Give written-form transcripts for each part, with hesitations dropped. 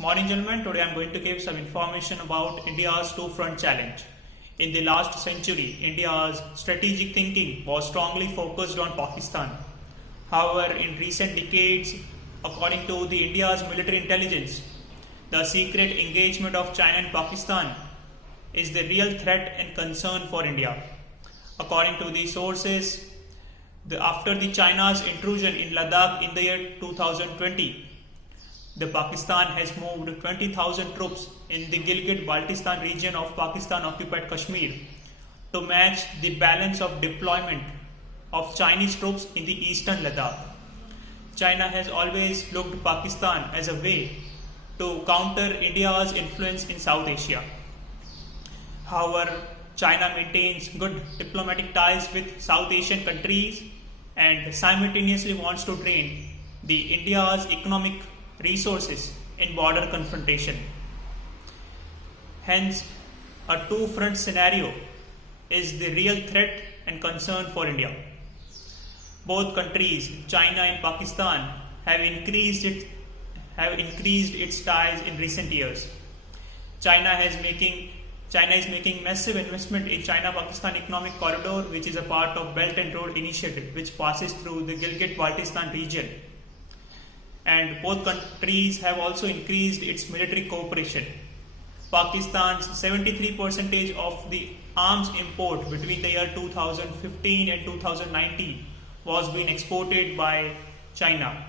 Morning, gentlemen. Today I'm going to give some information about India's two-front challenge. In the last century, India's strategic thinking was strongly focused on Pakistan. However, in recent decades, according to the India's military intelligence, the secret engagement of China and Pakistan is the real threat and concern for India. According to the sources, after the China's intrusion in Ladakh in the year 2020, the Pakistan has moved 20,000 troops in the Gilgit-Baltistan region of Pakistan-occupied Kashmir to match the balance of deployment of Chinese troops in the eastern Ladakh. China has always looked Pakistan as a way to counter India's influence in South Asia. However, China maintains good diplomatic ties with South Asian countries and simultaneously wants to drain the India's economic resources in border confrontation. Hence, a two-front scenario is the real threat and concern for India. Both countries, China and Pakistan, have increased its ties in recent years. China is making massive investment in China-Pakistan Economic Corridor, which is a part of Belt and Road Initiative, which passes through the Gilgit-Baltistan region. And both countries have also increased its military cooperation. Pakistan's 73% of the arms import between the year 2015 and 2019 was being exported by China.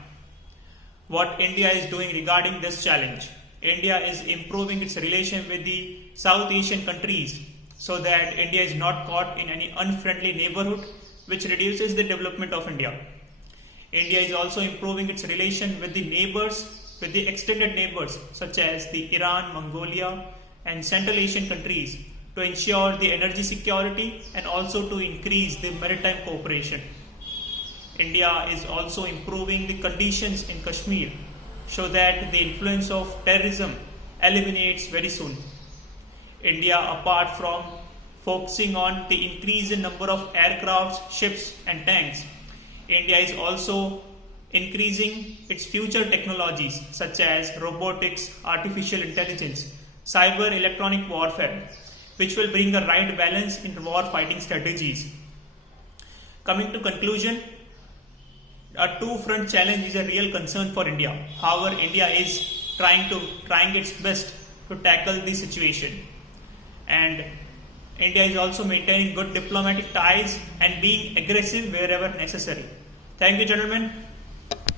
What India is doing regarding this challenge? India is improving its relation with the South Asian countries so that India is not caught in any unfriendly neighborhood, which reduces the development of India. India is also improving its relation with the neighbors, with the extended neighbors such as the Iran, Mongolia and Central Asian countries to ensure the energy security and also to increase the maritime cooperation. India is also improving the conditions in Kashmir so that the influence of terrorism eliminates very soon. India, apart from focusing on the increase in number of aircrafts, ships and tanks, India is also increasing its future technologies such as robotics, artificial intelligence, cyber electronic warfare, which will bring the right balance in war fighting strategies. Coming to conclusion, a two-front challenge is a real concern for India. However, India is trying its best to tackle the situation. And India is also maintaining good diplomatic ties and being aggressive wherever necessary. Thank you, gentlemen.